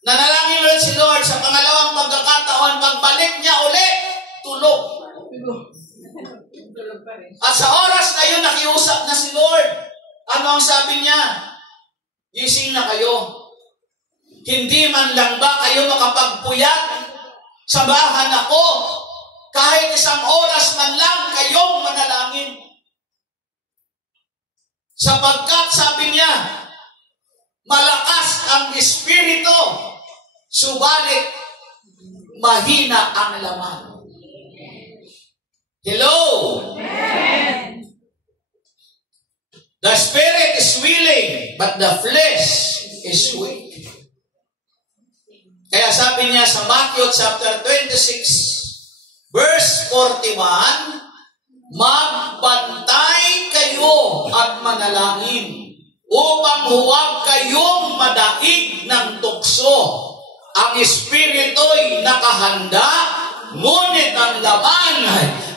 Nanalangin ulit si Lord sa pangalawang pagkakataon, pagbalik niya ulit, tulog. At sa oras na yun, nakiusap na si Lord. Ano ang sabi niya? Gising na kayo. Hindi man lang ba kayo makapagpuyat? Samahan ako. Kahit isang oras man lang kayong manalangin. Sapagkat sabi niya, malakas ang espiritu, subalit mahina ang laman. Hello? Amen. The spirit is willing, but the flesh is weak. Kaya sabi niya sa Matthew chapter 26, verse 41, magbantay kayo at manalangin upang huwag kayong madaig ng tukso. Ang espiritu'y nakahanda, ngunit ang laman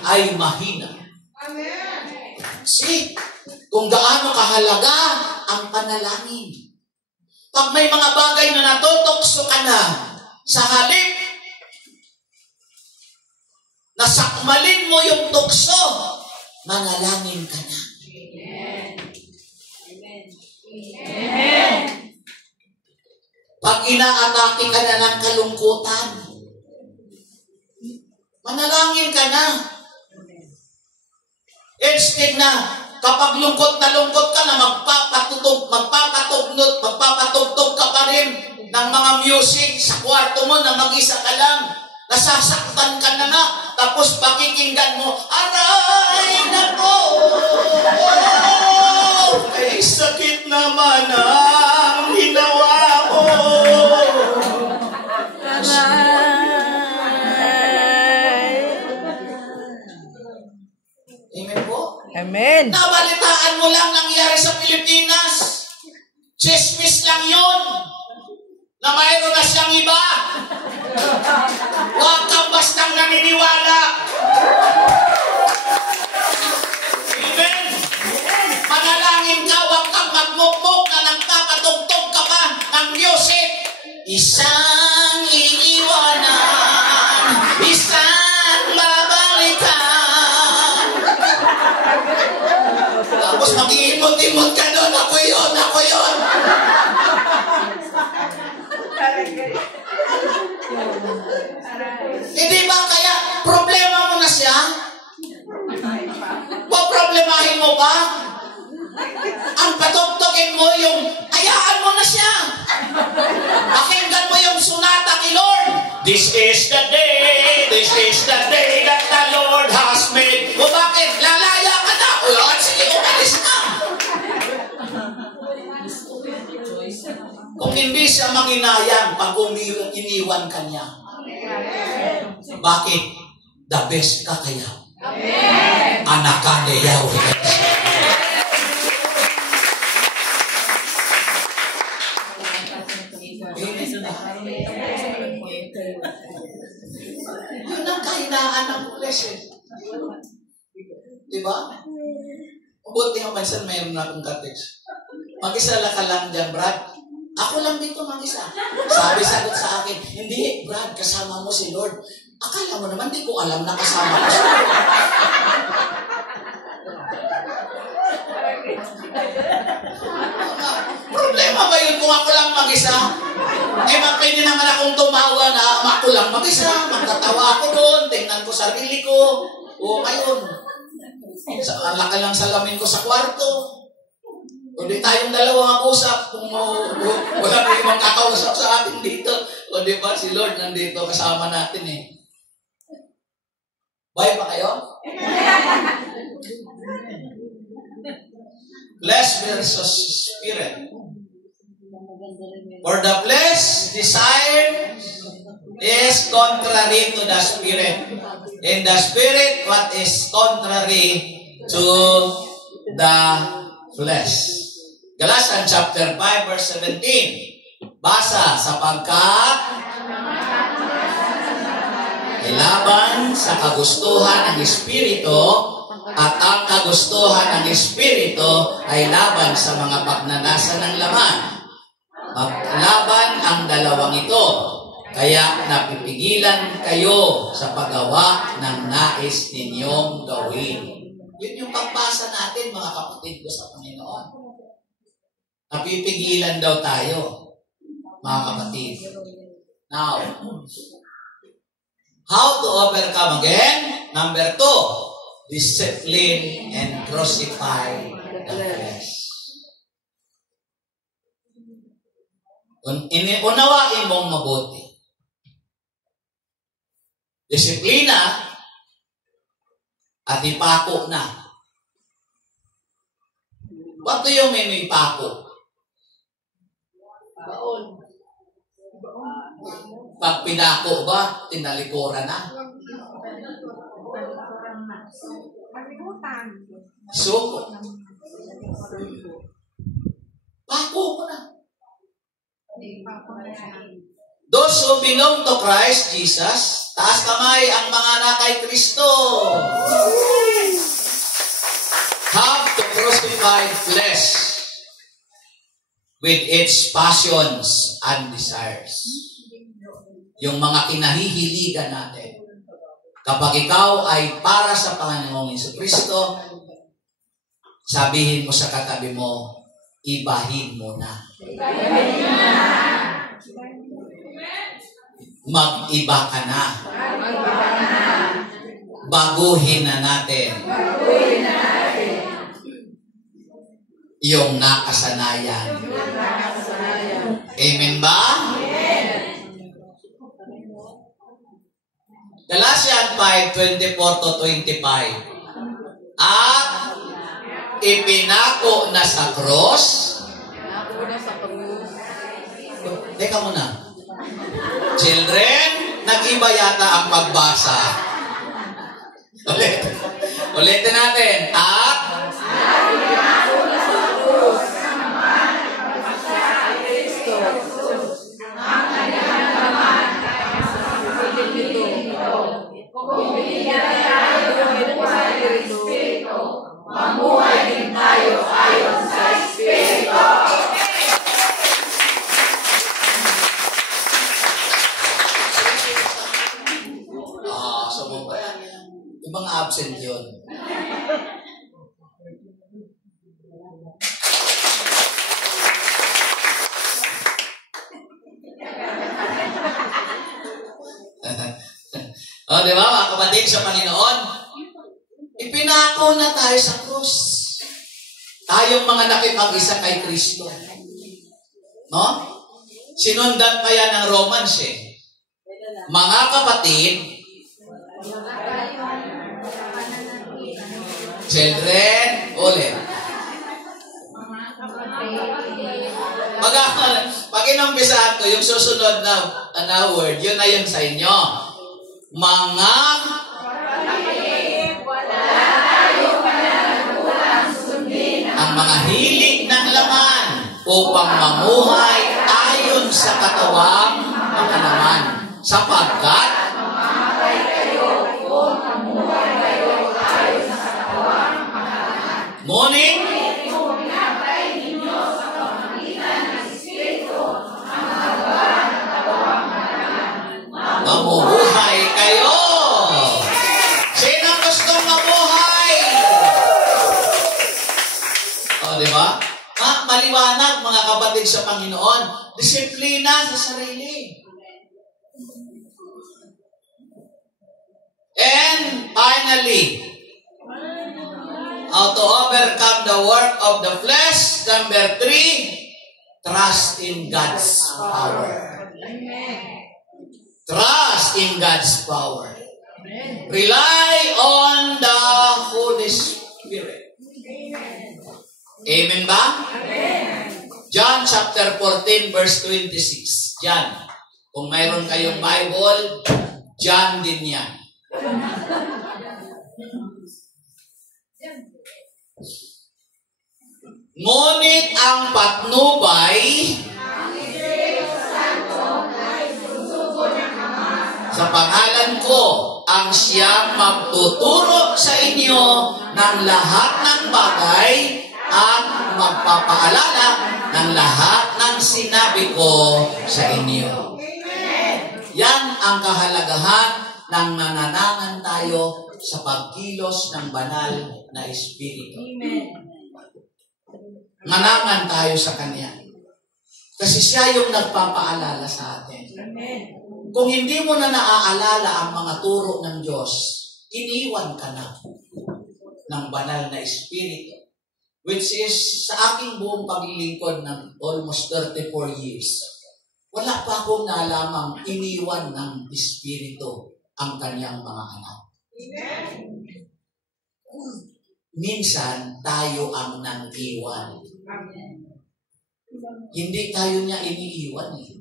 ay mahina. Amen. See, kung gaano kahalaga ang panalangin. Pag may mga bagay na natutokso ka na, sa halip, nasakmalin mo yung tukso, manalangin ka na. Amen. Amen. Amen. Pag inaatake ka na ng kalungkutan, manalangin ka na. Instead na, kapag lungkot ka na, magpapatugtog ka pa rin ng mga music sa kwarto mo na mag-isa ka lang. Nasasaktan ka na nga, tapos pakikinggan mo, aray nako, ay sakit naman ang ginawa mo. Amen po? Amen. Nabalitaan mo lang nangyari sa Pilipinas. Chismis lang yun. Na mayroon na siyang iba. Huwag kang bastang naniniwala. Amen. Manalangin ka, huwag kang magmukmuk na nagpapatugtog ka pa ng music. Isang iiwanan, isang babalikan. Tapos mag-iimot-imot ka doon, ako yun, ako yun. Hindi ba kaya problema mo na siya? Problemahin mo ba? Ang patugtogin mo yung hayaan mo na siya. Pakinggan mo yung sunata ni Lord. This is the day that the Lord has made. O bakit? Lalaya ka na. O sige, umalis ka. Kung hindi siya manginayang pag iniwan ka niya. Bakit? The best ka kaya. Amen. Anak ka niya. Yun ang kahinaan ng pulis eh. Diba? Buti nga minsan mayroon na akong ka-text. Mag-isa ka lang dyan, Brad. Ako lang dito mag-isa. Sabi-sagot sa akin, hindi, Brad, kasama mo si Lord. Akala mo naman, di ko alam na kasama ko si Lord. Problema ba yun kung ako lang mag-isa? Eh, pwede naman akong tumawa na ako lang mag-isa. Magtatawa ako doon, tingnan ko sarili ko. O, ngayon, ang laki lang salamin ko sa kwarto. O di tayong dalawa mag-usap kung wala na ibang kakausap sa atin dito. O di ba si Lord nandito kasama natin eh. Bye pa kayo? Flesh versus spirit. For the flesh desire is contrary to the spirit. And the spirit what is contrary to the flesh. Galatians chapter 5 verse 17. Basa, sapagkat ilaban sa kagustuhan ng Espiritu at ang kagustuhan ng Espiritu ay laban sa mga pagnanasa ng laman. Maglaban ang dalawang ito. Kaya napipigilan kayo sa paggawa ng nais ninyong gawin. Yun yung pagbasa natin, mga kapatid ko sa Panginoon. Napipigilan daw tayo, mga kapatid. Now, how to overcome again? Number 2, discipline and crucify the flesh. Unawain mong mabuti. Disiplina at ipako na. What do you mean ipako? Pag pinako ba, tinalikuran na? Suko. Pako ko na. Those who belong to Christ Jesus, taas kamay ang mga anak kay Kristo. Have to crucify flesh with its passions and desires. Yung mga kinahihiligan natin. Kapag ikaw ay para sa Panginoong Jesucristo, sabihin mo sa katabi mo, ibahin mo na. Mag-iba ka na. Baguhin na natin. Yung nakasanayan. Amen ba? Galatians 5:24-25. At ipinako na sa cross. Teka muna. Children, nag-iba yata ang pagbasa. Ulitin natin. At mamuhay din tayo ayon sa Espiritu. So, yung mga absent yun. Di ba, mga kapatid sa Panginoon? Ipinako na tayo sa krus. Tayong mga nakipag-isa kay Kristo. No? Sinundan pa yan ng Romans eh. Mga kapatid, children, ulit. Pag inumpisahan ko, yung susunod na word, yun na yun sa inyo. Mga ang mga hilig ng laman upang mamuhay ayon sa katawang makalaman. Sapagkat ngunit mamuhay kayo. Sino gustong mamuhay? Di ba? Maliwanag, mga kapatid sa Panginoon, disiplina sa sarili. And finally, how to overcome the work of the flesh. Number 3, trust in God's power. Trust in God's power. Rely on the Holy Spirit. Amen ba? John chapter 14 verse 26. John. Kung mayroon kayong Bible, John din yan. Ngunit ang patnubay sa pangalan ko ang siyang magtuturo sa inyo ng lahat ng bagay at magpapaalala ng lahat ng sinabi ko sa inyo. Yan ang kahalagahan ng nananangan tayo sa pagkilos ng banal na Espiritu. Manangan tayo sa Kanya. Kasi siya yung nagpapaalala sa atin. Kung hindi mo na naaalala ang mga turo ng Diyos, iniwan ka na ng banal na Espiritu. Which is, sa aking buong paglilingkod ng almost 34 years, wala pa akong nalamang iniwan ng Espiritu ang kanyang mga anak. Minsan, tayo ang nang-iwan. Hindi tayo niya iniiwan eh.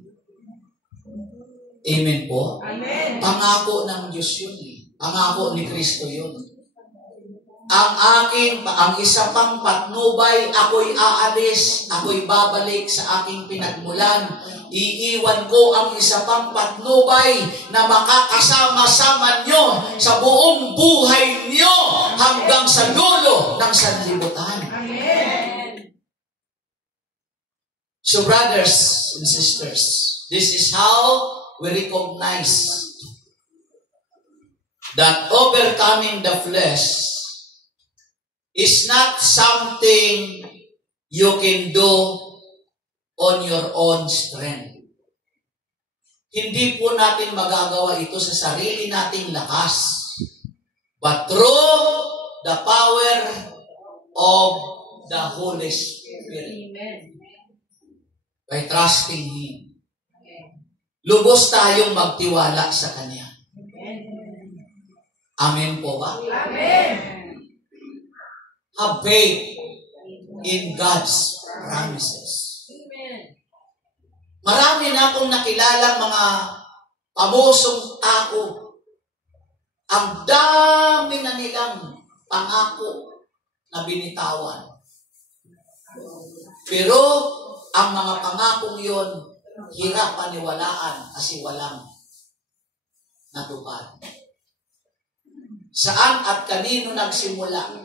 Amen po? Amen. Pangako ng Diyos yun eh. Pangako ni Kristo yun. Ang isa pang patnubay, ako'y aalis, ako'y babalik sa aking pinagmulan. Iiwan ko ang isa pang patnubay na makakasama-sama nyo sa buong buhay nyo hanggang sa dulo ng sanlibutan. Amen. So brothers and sisters, this is how we recognize that overcoming the flesh is not something you can do on your own strength. Hindi po natin magagawa ito sa sarili nating lakas, but through the power of the Holy Spirit. Amen. By trusting Him. Lubos tayong magtiwala sa Kanya. Amen po ba? Amen. Have faith in God's promises. Marami na akong nakilalang mga pamosong tao. Ang dami na nilang pangako na binitawan. Pero ang mga pangakong yon, hirap paniwalaan kasi walang natupad. Saan at kanino nagsimula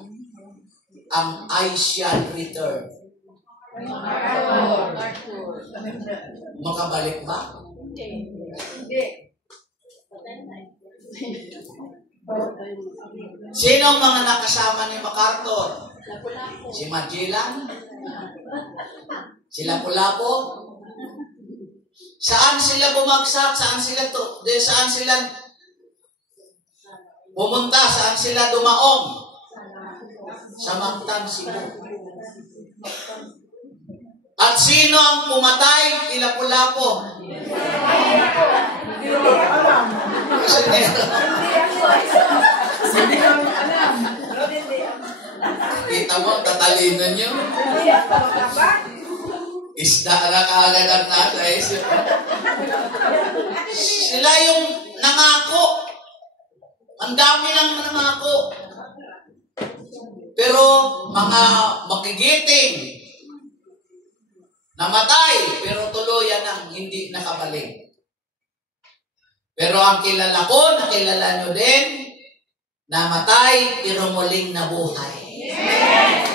ang I shall return? Makabalik ba? Hindi. Sino ang mga nakasama ni MacArthur? Si Magellan? Si Lapu-Lapu? Saan sila bumagsak? Saan sila pumunta? Saan sila dumaong? Sa Mactan, Cebu. At sino ang pumatay kay Lapu-Lapu? Hindi ko alam. Hindi ko alam. Kita mo, tatalino nyo. Isda na kaagad ang nasa isip. Sila yung nangako. Ang dami lang nangako. Pero mga makigiting, namatay, pero tuluyan ang hindi nakabalik. Pero ang kilala ko, nakilala nyo din, namatay, pero muling nabuhay. Yes.